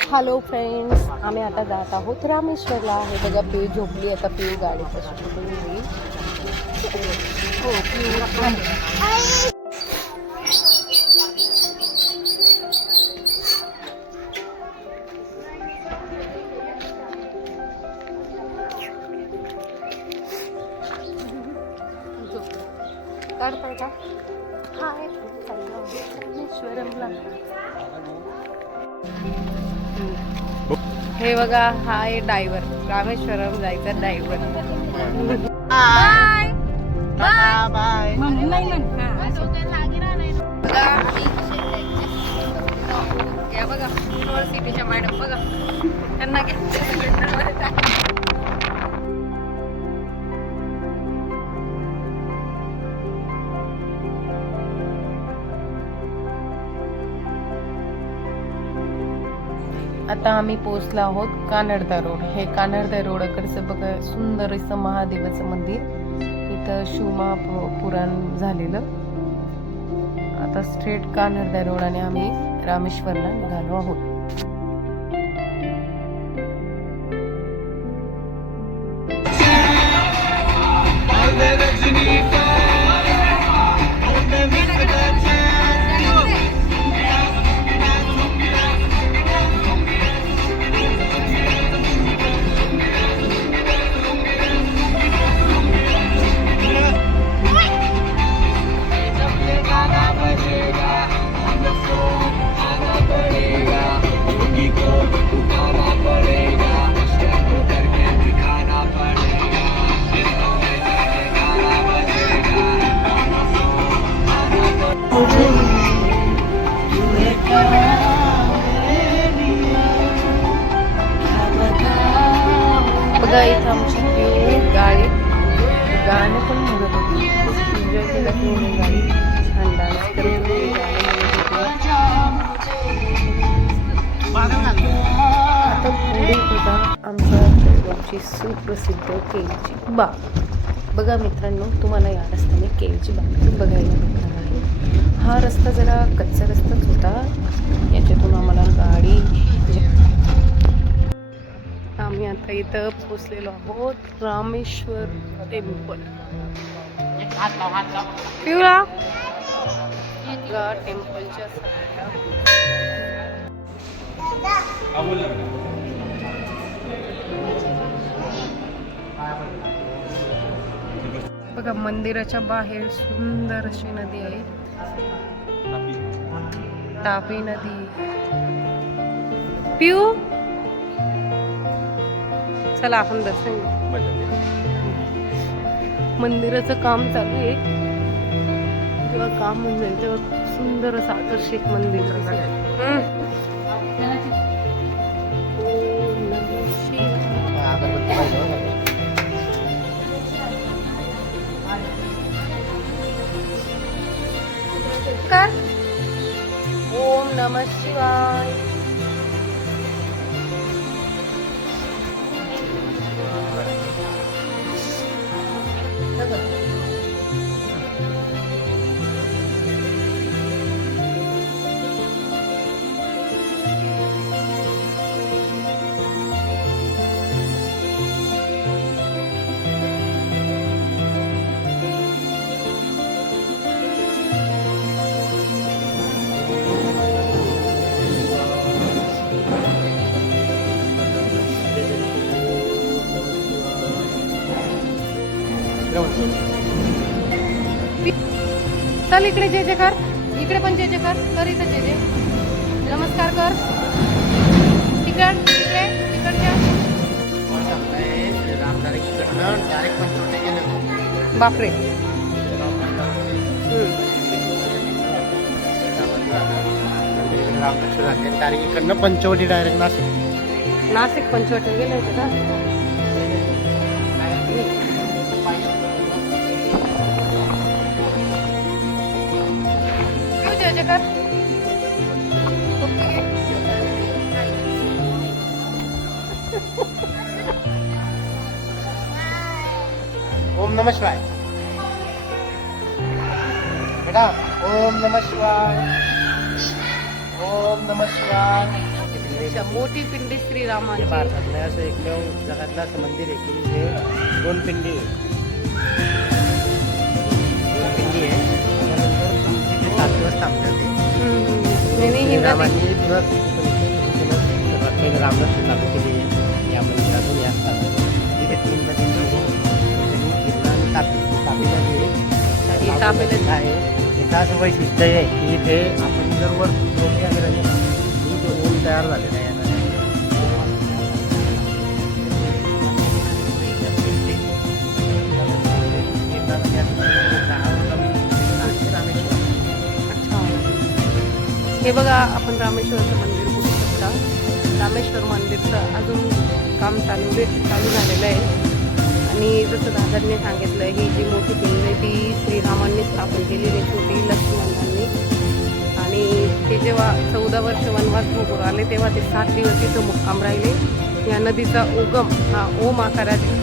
Hello friends, आम्ही आता जात आहोत रामेश्वरला. आहे बघा, पिऊ झोपली. आता पिऊ गाडीचं शोधून घेईल. हो, पिऊ काढताय का? हाय, रामेश्वरमला. हे बघा, हा आहे ड्रायव्हर. रामेश्वरम जायचा ड्रायव्हर. Bye bye bye. या बघा, युनिव्हर्सिटीच्या मॅडम बघा, त्यांना आता आम्ही पोहोचलो आहोत कानडदा रोड. हे कानडदा रोडकडचं बघा, सुंदर असं महादेवाचं मंदिर. इथं शिवमा पुराण झालेलं. आता स्ट्रेट कानडदा रोड आणि आम्ही रामेश्वरला निघालो आहोत. बघा, इथं आमची गाडी गाणं पण म्हणत होती. एन्जॉय केला की गाडी छान डान्स करत होती. आता पुढे होता आमच्या सुप्रसिद्ध केळीची बाग. बघा मित्रांनो, तुम्हाला या रस्त्याने केळीची बाग बघायला मिळणार आहे. हा रस्ता जरा कच्चा रस्ताच होता. याच्यातून आम्हाला गाडी, आम्ही आता इथं पोचलेलो आहोत रामेश्वर टेम्पल. पिवळा टेम्पलच्या बघा, मंदिराच्या बाहेर सुंदर अशी नदी आहे, तापी नदी. पिऊ, चला आपण दर्शन घेऊ. मंदिराचं काम चालू आहे. जेव्हा काम होऊन जाईल तेव्हा सुंदर असं आकर्षक मंदिर. ओम नमः शिवाय. चल इकडे जे जे कर, इकडे पण जे जे कर. इथं जे जे नमस्कार कर. तिकडे तिकडच्या बापरे. इकडनं पंचवटी डायरेक्ट नाशिक पंचवटी गेले होते का? ओम नमः शिवाय. बेटा, ओम नमः शिवाय. ओम नमः शिवाय. अच्छा, मोठी पिंडी हे श्रीरामाची. भारतातलं असं एकमेव जगातलं असं मंदिर आहे की हे 2 पिंडी आहे. 2 पिंडी आहे. त्यानंतर तिथे 7 दिवस थांबले होते. नाही नाही, ही नदी श्रीरामांनी तुला सुरुवात केली, रामलक्ष्मण चालू केली आहे या मंदिरातून या स्थानात. तिथे 3 नदींचा उगम त्यांनी गिरणा आणि तापी नदी आहे. ही तापी नदी आहे. याचं असं वैशिष्ट्य आहे की इथे आपण जर वर डोंगी वगैरे गेलो ना, ही जो ऊन तयार झालेला आहे या नद्या. अच्छा. हे बघा, आपण रामेश्वरचं मंदिर बघू शकता. रामेश्वर मंदिरचं अजून काम चालू झालेलं आहे. आणि जसं दादांनी सांगितलं, ही जी मोठी पिंड आहे ती श्रीरामांनी स्थापन केलेली आहे, छोटी लक्ष्मणांनी. आणि ते जेव्हा 14 वर्ष वनवास भोगून आले तेव्हा ते 7 दिवस इथं मुक्काम राहिले. या नदीचा उगम हा ओम आकारात आहे.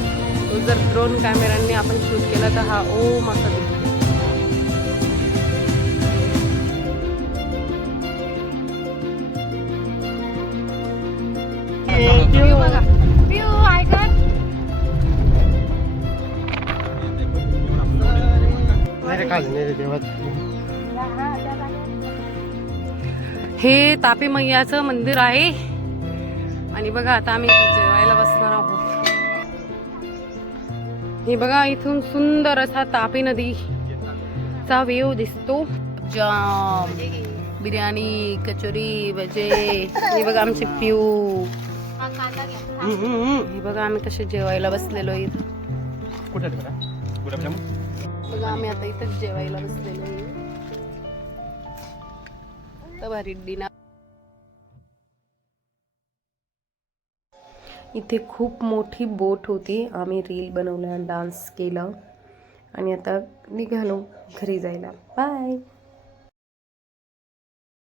तो जर ड्रोन कॅमेऱ्यांनी आपण शूट केला तर हा ओम असा दिसतो. View बघा. View आहे का? हे तापी मैयाचं मंदिर आहे. आणि बघा, आता आम्ही इथे जेवायला बसणार आहोत. हे बघा, इथून सुंदर असा तापी नदीचा व्ह्यू दिसतो. जाम बिर्याणी, कचोरी, भजे. हे बघा आमचे पिऊ. हे बघा आम्ही कसे जेवायला बसलेलो इथं. बघा आम्ही आता इथंच जेवायला बसलेलो आहे. तर भारी डिनर. इथे खूप मोठी बोट होती. आम्ही रील बनवल्या, डान्स केला आणि आता निघालो घरी जायला. बाय.